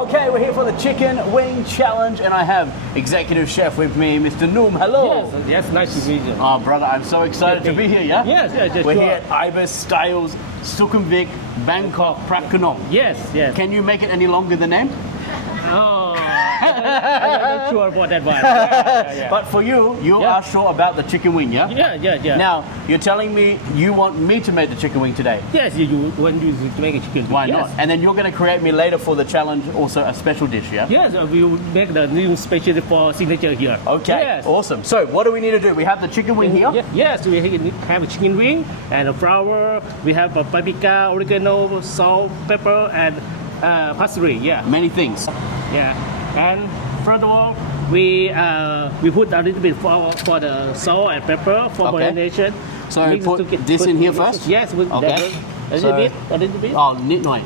Okay, we're here for the chicken wing challenge, and I have executive chef with me, Mr. Noom. Hello. Yes, nice to meet you. Oh, brother, I'm so excited to be here. Yeah. Yes, We're here at Ibis Styles Sukhumvit, Bangkok-Phra Khanong. Yes. Can you make it any longer the name? Oh, I'm not sure about that one. Yeah. But for you are sure about the chicken wing, yeah? Yeah. Now, you're telling me you want me to make the chicken wing today? Yes, you want you to make a chicken wing. Why not? And then you're going to create me later for the challenge also a special dish, yeah? Yes, we will make the new special for signature here. Okay, yes. Awesome. So what do we need to do? We have the chicken wing here? Yes, we have a chicken wing and a flour. We have a paprika, oregano, salt, pepper, and parsley. Yeah. Many things. Yeah. And first of all, we put a little bit for the salt and pepper for marination. So we put this in here first? Yes. Okay. A little bit. Oh, nit noi.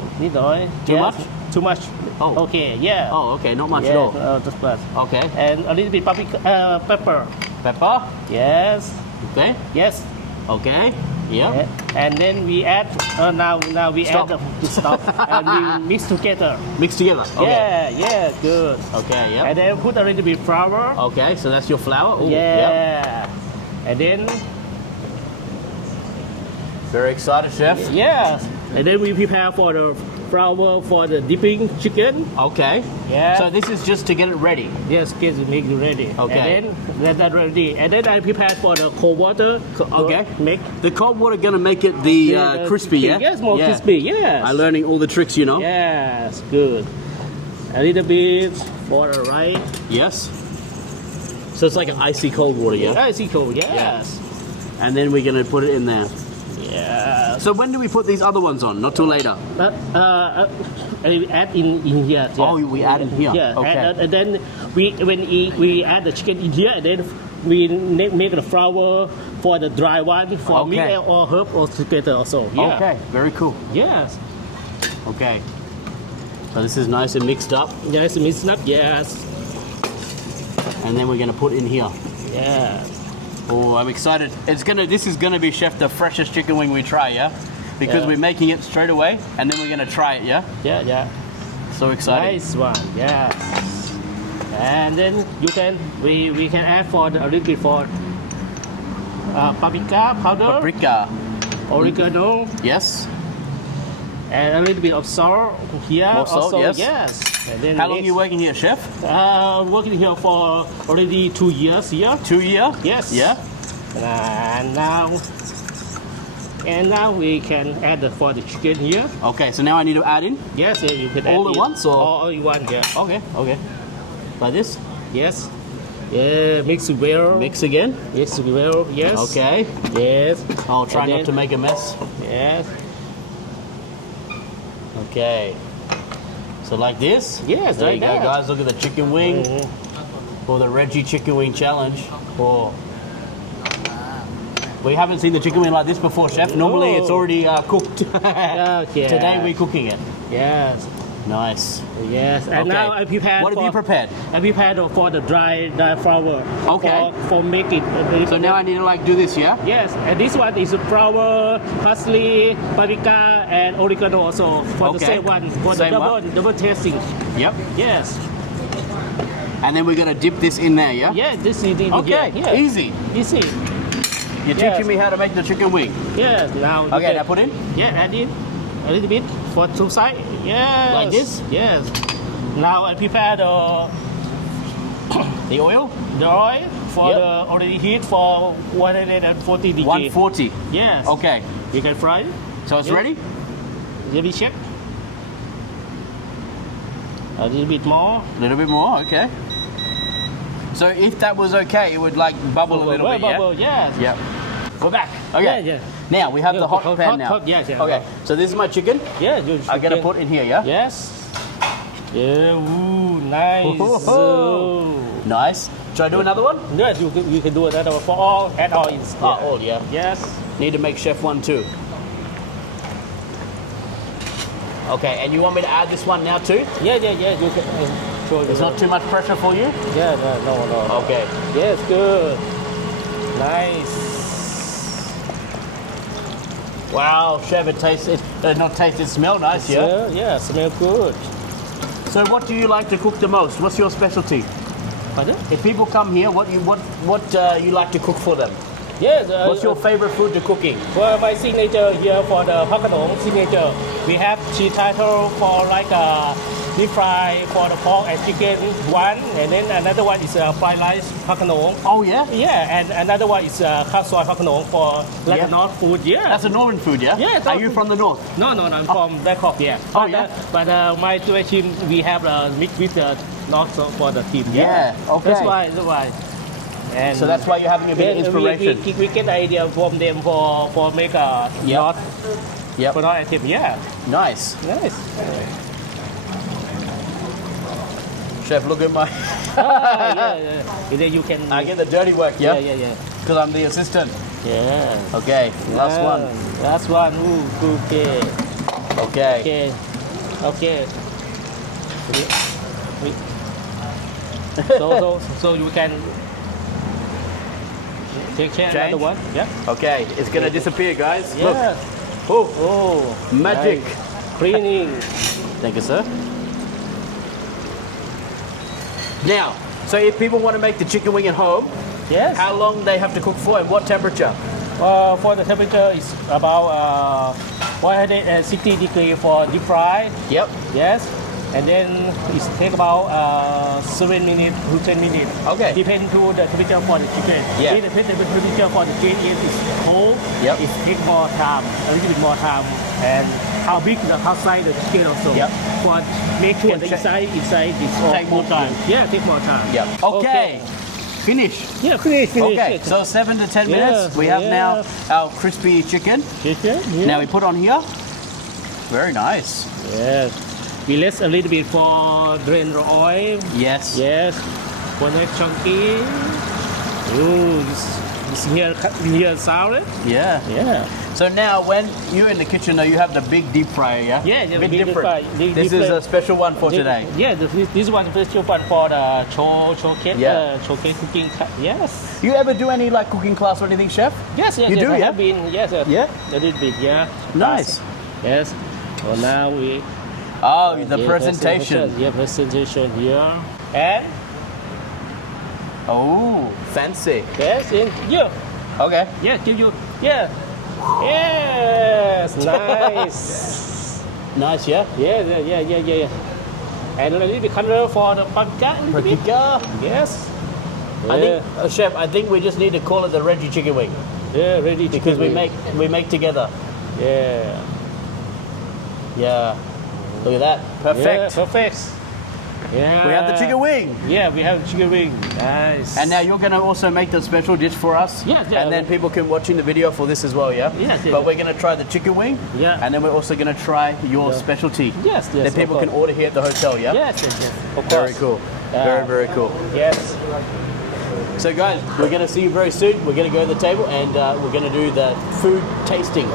Too much? Too much. Oh. Okay. Yeah. Oh, okay. Not much at all. Just plus. Okay. And a little bit paprika, pepper. Pepper? Yes. Okay. Yes. Okay. Yeah. And then we add. Now we add the stuff and we mix together. Mix together. Okay. Yeah. Good. Okay. Yeah. And then put a little bit flour. Okay. So that's your flour. Ooh, yeah. Yep. And then. Very excited, chef. Yes. And then we prepare for the flour for the dipping chicken. Okay. Yeah. So this is just to get it ready. Yes, get it make it ready. Okay. And then that's ready. And then I prepare for the cold water. Okay. Make the cold water gonna make it the crispy, yeah? Yes, more crispy. Yes. I'm learning all the tricks, you know. Yes, good. A little bit for the right. Yes. So it's like an icy cold water, yeah? Icy cold. Yes. And then we're gonna put it in there. Yeah. So when do we put these other ones on? Not till later. We add in here. Yeah. Oh, we add in here. Yeah. Okay. And then we add the chicken in here, and then we make the flour for the dry one for meat or herb or together also. Yeah. Okay. Very cool. Yes. Okay. So this is nice and mixed up. Yes, mixed up. Yes. And then we're gonna put in here. Yeah. Oh, I'm excited. This is gonna be, chef, the freshest chicken wing we try, yeah? Because we're making it straight away, and then we're gonna try it, yeah? Yeah. So exciting. Nice one, yeah. And then we can add a little bit for paprika powder. Paprika. Oregano. Yes. And a little bit of salt here. More salt, also, yes. And then how long are you working here, chef? Working here for already 2 years here. 2 years? Yes. Yeah. And now we can add for the chicken here. Okay, so now I need to add in? Yes, you can add all at once, or? All in one, yeah. Okay. Like this? Yes. Yeah, mix well. Mix again? Mix well, yes. Okay. Yes. I'll try not to make a mess. Yes. Okay. So like this? Yes, there like you go, that. guys. Look at the chicken wing for the Redgie Chicken Wing challenge. Oh. We haven't seen the chicken wing like this before, chef. Normally it's already cooked. Okay. Today we're cooking it. Yes. Nice. Yes. And now I prepared. What have you prepared? I prepared for the dry flour. Okay. For make it. So now I need to do this, yeah? Yes. And this one is flour, parsley, paprika, and oregano also for the same one. For the double tasting. Yep. Yes. And then we're gonna dip this in there, yeah? Yeah. This is okay. Yeah. Easy. You're teaching me how to make the chicken wing. Yes. Now. Okay. Now put in. Yeah. Add in a little bit for two sides. Yes. Like this? Yes. Now I prepare the oil? The oil for the already heat for 140 degrees. 140? Yes. Okay. You can fry it. So it's ready? Let me check. A little bit more. A little bit more, okay. So if that was okay, it would bubble a little bit, bubble, yes. Yep. We're back. Okay. Yeah. Now we have the hot pan now. Yes. Okay. So this is my chicken. Yeah. I'm gonna put in here, yeah? Yes. Yeah. Ooh, nice. Nice. Should I do another one? Yes, you can do another one for all. Add all in. All, yeah. Yes. Need to make chef one too. Okay, and you want me to add this one now too? Yeah. You can. It's not too much pressure for you? Yeah. No. Okay. Yes. Good. Nice. Wow, chef, it tastes, it smell nice, yeah? Yeah, smell good. So what do you like to cook the most? What's your specialty? Pardon? If people come here, what you like to cook for them? Yes. What's your favorite food to cooking? For my signature here for the Phra Khanong signature, we have 3 titles for like deep fry for the pork and chicken one, and then another one is fried rice Phra Khanong. Oh yeah? Yeah, and another one is khao soy Phra Khanong for like Yeah. a North food. Yeah. That's a northern food, yeah? Yeah, Are you from the north? No, I'm from Bangkok. Yeah. Oh, yeah? But my two team we have mix with the North for the team. Yeah, okay. That's why. And So that's why you're having a bit of inspiration. We get idea from them for make a Yep. North Yep. for North team. Yeah. Nice. Nice. Chef, look at my... yeah. And then you can. I get the dirty work, yeah? Yeah. Because I'm the assistant. Yeah. Okay, last one. Last one. Ooh, okay. Okay. Okay. So you can take another one. Yeah. Okay, it's gonna disappear, guys. Yeah. Look. Oh, Oh. magic. Nice. Cleaning. Thank you, sir. Now, so if people want to make the chicken wing at home, Yes. how long they have to cook for and what temperature? For the temperature is about 160 degrees for deep fry. Yep. Yes. And then it take about 7 minutes to 10 minutes. Okay. Depend to the temperature for the chicken. Yeah. If the temperature for the chicken is cold, Yep. it take more time, a little bit more time. And how big the outside the chicken also. Yep. For make sure the check- inside is Take more time. Yeah, take more time. Yep. Okay. Finish. Yeah, finish. Okay, so 7 to 10 minutes. We have yeah. now our crispy chicken. Chicken. Yeah. Now we put on here. Very nice. Yes. We let a little bit for drain the oil. Yes. Yes. For next chunky. Ooh, this here sour. Yeah. Yeah. So now when you're in the kitchen, though, you have the big deep fryer, yeah? Yeah, the bit big deep different. fryer, big This is different. a special one for today. Yeah, this one special one for the showcase. Yeah. Showcase cooking. Yes. You ever do any like cooking class or anything, chef? Yes. You do, I yeah? have been. Yes. Yeah? A little bit. Yeah. Nice. Yes. So now we. Oh, the yeah, presentation. Yeah, presentation here. And Oh, fancy. yes, and yeah. Okay. Yeah, give you. Yeah. Yes, nice. Nice, yeah? Yeah. And a little bit color for the paprika. a little bit. Paprika. Yes. I think, chef, I think we just need to call it the Redgie Chicken Wing Yeah, ready. because we make together. Yeah. Yeah. Look at that. Perfect. Yeah, perfect. Yeah. We have the chicken wing. Yeah, we have chicken wing. Nice. And now you're going to also make the special dish for us. Yes, yeah. And then people can watching the video for this as well, yeah? Yes, yeah. But we're going to try the chicken wing. Yeah. And then we're also going to try your Yeah. specialty. Yes, That of people course. can order here at the hotel, yeah? Yes. Of Very course. cool. Yeah. Very cool. Yes. So guys, we're going to see you very soon. We're going to go to the table and we're going to do the food tasting.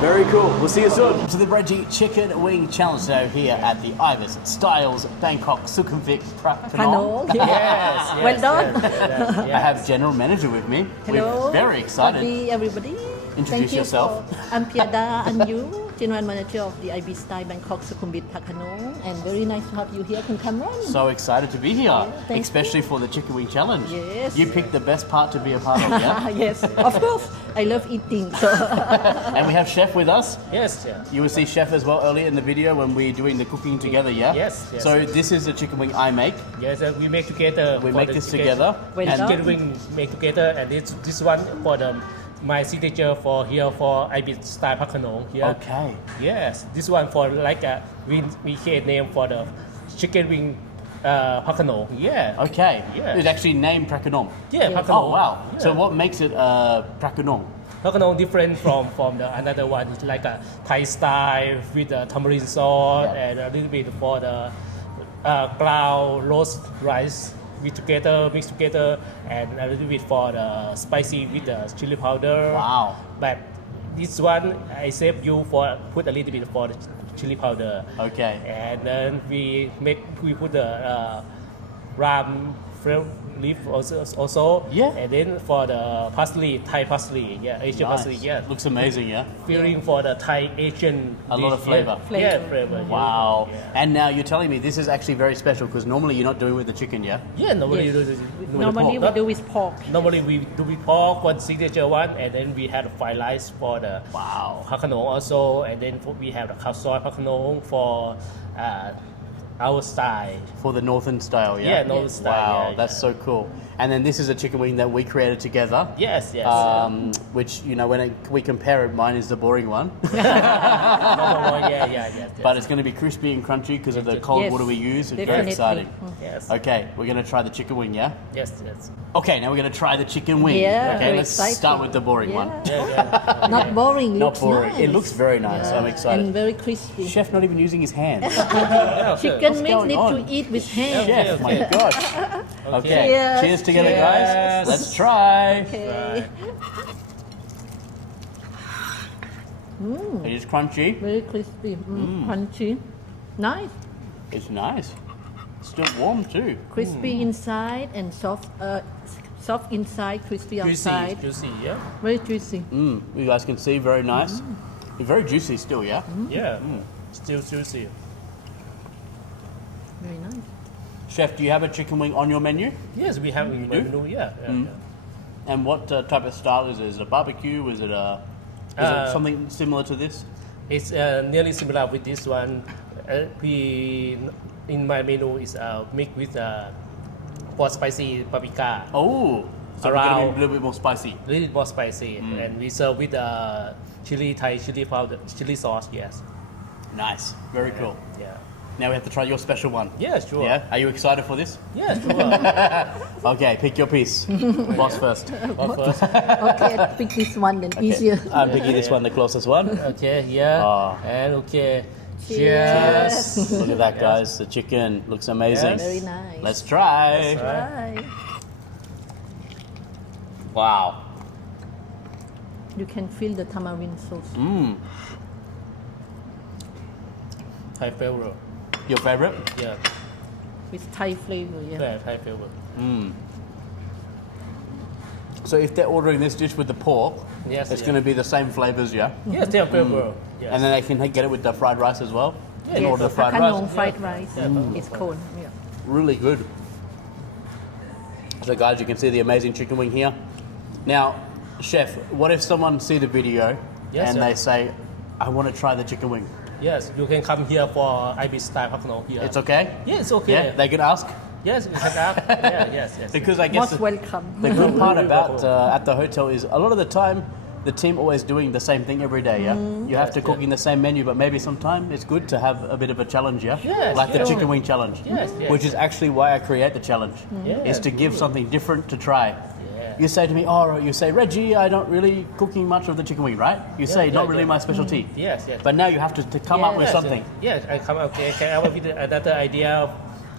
Very cool. We'll see you soon. To the Redgie Chicken Wing Challenge show here at the Ibis Styles Bangkok Sukhumvit Phra Khanong. Khanong. Yes. Well done. I have General Manager with me. Hello. We're very excited. Happy everybody. Introduce Thank you yourself. I'm Piyado Anyoo, General Manager of the ibis Style Bangkok Sukhumvit Phra Khanong, and very nice to have you here. Can come on. So excited to be here, thank especially for the Chicken Wing Challenge. Yes. You picked the best part to be a part of, yeah? Yes, of course. I love eating. So And we have Chef with us. Yes. Yeah. You will see Chef as well earlier in the video when we're doing the cooking together, yeah? Yes. So this is the chicken wing I make. Yes, we make together. We for make the this chicken. together. Well and done. Chicken wing make together, and this one for my signature for here for ibis style Phra Khanong here. Okay. Yes, this one for like we create name for the chicken wing Phra Khanong. Yeah. Okay. Yeah. It's actually named Phra Khanong. Yeah, Phra Khanong. Oh, wow. Yeah. So what makes it Phra Khanong? Phra Khanong different from the another one. It's like a Thai style with the tamarind sauce Yeah. and a little bit for the ground roast rice mix together, and a little bit for the spicy with the chili powder. Wow. But this one I save you for put a little bit for the chili powder. Okay. And then we put the ram fresh leaf also. Yeah. And then for the parsley, Thai parsley, yeah, Asian Nice. parsley, yeah. Looks amazing, yeah. Feeling for the Thai Asian. A lot of dish, flavour. Yeah, flavor. yeah. Wow. Yeah. And now you're telling me this is actually very special because normally you're not doing it with the chicken, yeah? Yeah, normally Yes. we do Normally we do with pork. Normally we do with pork, one signature one, and then we have the fried rice for the Wow. Phra Khanong also, and then we have the khao soi Phra Khanong for our style. For the northern style, yeah? Yeah, northern style, Wow, yeah, that's yeah. so cool. And then this is a chicken wing that we created together. Yes, yes. Which, you know, when we compare it, mine is the boring one. yeah. But it's going to be crispy and crunchy because of the cold Yes, water we use. It's very definitely. exciting. Yes. Okay, we're going to try the chicken wing, yeah? Yes. Okay, now we're going to try the chicken wing. Yeah, Okay, very let's exciting. start with the boring one. Yeah. Not boring. Not looks boring. Nice. It looks very nice. I'm excited. And very crispy. Chef not even using his hands. Chicken What's wings going need on? to eat with hands. Chef, my gosh. Okay, Cheers. cheers together, guys. Cheers. Let's try. Okay. It is crunchy. Very crispy. Crunchy. Nice. It's nice. Still warm too. Crispy inside and soft. Soft inside, crispy outside. Juicy, yeah. Very juicy. You guys can see, very nice. Very juicy still, yeah? Yeah. Still juicy. Very nice. Chef, do you have a chicken wing on your menu? Yes, we have in do? menu, yeah. And what type of style is it? Is it a barbecue? Is it something similar to this? It's nearly similar with this one. In my menu is mixed with for spicy paprika, Oh, so we're going to be Around- a little bit more spicy. a little more spicy, and we serve with Thai chili powder, chili sauce. Yes. Nice. Very cool. Yeah. Now we have to try your special one. Yeah, sure. Yeah? Are you excited for this? Yeah, sure. Okay, pick your piece. Boss first. But first, Okay, I pick this one then. Easier. I'm picking this one, the closest one. okay, yeah, Ah. and okay. Cheers. Look at that, guys. The chicken looks amazing. Yes. Very nice. Let's try. Right. Wow. You can feel the tamarind sauce. Thai flavor. Your favorite? Yeah, With Thai flavor, yeah. Thai flavor. So if they're ordering this dish with the pork, Yes, it's yeah. going to be the same flavors, yeah? Yes, Thai flavor. Yes. And then they can get it with the fried rice as well? Yeah, Can Yes, order the fried Khanong rice. fried rice. Yeah. It's cold. Yeah. Really good. So guys, you can see the amazing chicken wing here. Now, chef, what if someone see the video Yes, and sir. they say, I want to try the chicken wing? Yes, you can come here for ibis style Phra Khanong here. It's okay? Yeah, it's okay. Yeah, they can ask? Yes, you can ask. Yeah, yes. Because I guess Most the, welcome. the good part about at the hotel is a lot of the time the team always doing the same thing every day, yeah? You have to cook in the same menu, but maybe sometime it's good to have a bit of a challenge, yeah? Yes, like the yes. chicken wing challenge. Yes, yes, Which is actually why I create the challenge, Yes. is to give something different to try. Yeah. You say to me, oh, you say, Reggie, I don't really cooking much of the chicken wing, right? You say, not really my specialty. Yes, yes. But now you have to come up with Yes, something. Yes, I come up with another idea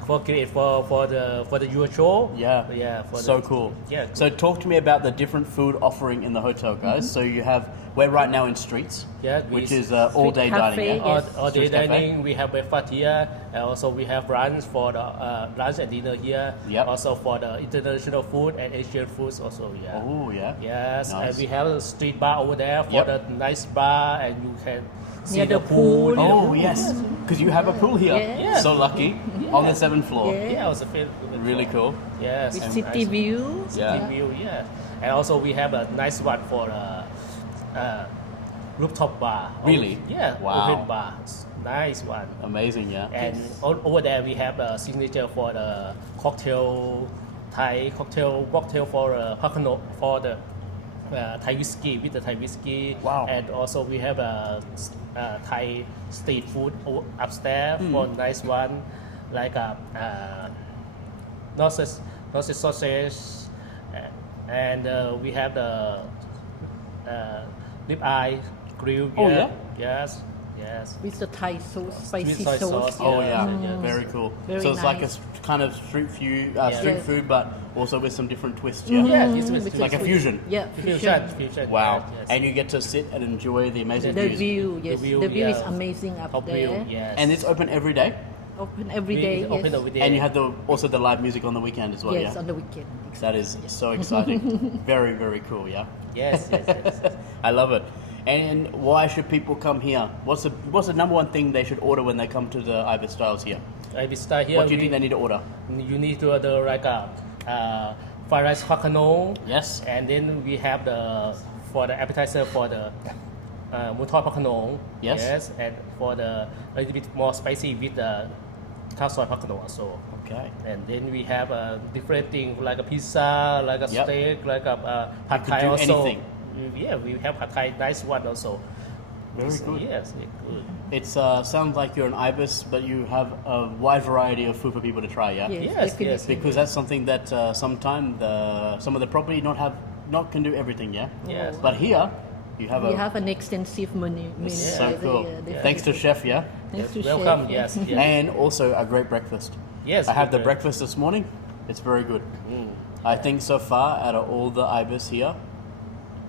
for create for the your show. Yeah. Yeah. So cool. Yeah. So talk to me about the different food offering in the hotel, guys. So you have, we're right now in Streets, Yeah, which we- is all day Street dining. cafe, Yeah? yes. All day Street cafe. dining. We have breakfast here, and also we have lunch for the lunch and dinner here. Yep. Also for the international food and Asian foods also. Yeah. Oh, yeah. Yes, Nice. and we have a street bar over there for Yep. the nice bar, and you can see Near the the pool. pool. Oh, yes. Because you have a pool here. Yeah. So lucky. On the 7th floor. Yeah. Yeah, also feel Really cool. Yes. With and city nice view. city Yeah. view. Yeah, and also we have a nice one for rooftop bar. Really? Yeah. Wow. Open bar. Nice one. Amazing, yeah. And over there we have a signature for the cocktail, Thai cocktail for Phra Khanong, for the Thai whiskey with the Thai whiskey. Wow. And also we have a Thai street food upstairs for nice one, like sausage, and we have the rib eye grill. Oh, yeah? Yes. Yes. With the Thai sauce, spicy With soy sauce. sauce, Oh, Yeah. yeah. Yeah. Very cool. Very so it's like a nice. kind of street food, Yeah. food, but also with some different twists, yeah? Yeah, it's with Like a fusion. Yeah, Fusion. Wow. Yes. And you get to sit and enjoy the amazing The views. view, yes. view, The view is yeah. amazing up Top there. view, yes. And it's open every day? Open every day. We open yes. every day. And you have also the live music on the weekend as well, Yes, yeah? on the weekend. That is so exciting. Very, very cool, yeah? Yes, yes, yes. I love it. And why should people come here? What's the number one thing they should order when they come to the Ibis Styles here? Ibis style here. What do you think they need to order? You need to order like a fried rice Phra Khanong. Yes. And then we have for the appetizer for the Muthoi Phra Khanong. Yes. Yes. And for the a little bit more spicy with the Khao Soi Phra Khanong also. Okay. And then we have different things like a pizza, like a Yep. steak, like a Pad could Thai do also. anything. Yeah, we have Pad Thai, nice one also. Very good. Yes, it's good. It sounds like you're an Ibis, but you have a wide variety of food for people to try, yeah? Yes, Yes, definitely. yes. Because that's something that sometimes some of the property not can do everything, yeah? Yes. But here, you have We a... have an extensive menu. So every cool. year, definitely. Thanks to Chef, yeah? Thanks to Welcome, Chef. yes. yes. And also a great breakfast. Yes, I had the okay. breakfast this morning. It's very good. I think so far, out of all the Ibis here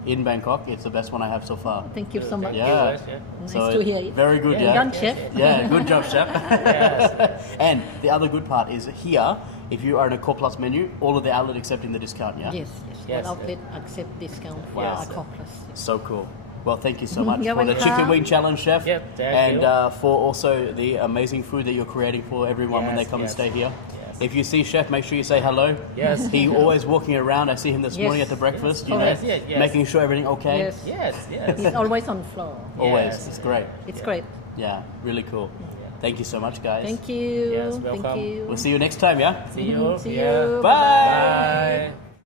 in Bangkok, it's the best one I have so far. Thank you so much. Yeah. Yes, yeah. Nice So to hear it. very good, Yeah. yeah? Done, Chef. Yeah, good job, Chef. Yes. And the other good part is here, if you are in a Core Plus menu, all of the outlet accepting the discount, yeah? Yes, yes. Yes, All outlet accept discount for Yes. our Accor Plus. So cool. Well, thank you so much You're for the welcome. Chicken Wing Challenge, Chef. Yep, thank and you. For also the amazing food that you're creating for everyone when they Yes, come and yes. stay here. Yes. If you see Chef, make sure you say hello. Yes. He always walking around. I see him this Yes. morning at the breakfast, you know, Correct. Yes, yes. making sure everything okay. Yes. Yes, yes. He's always on floor. Always. Yes. It's great. It's Yeah. great. Yeah, really cool. Thank you so much, guys. Thank you. Yes, Thank welcome. you. We'll see you next time, yeah? See you. See Yeah. you. Bye. Bye.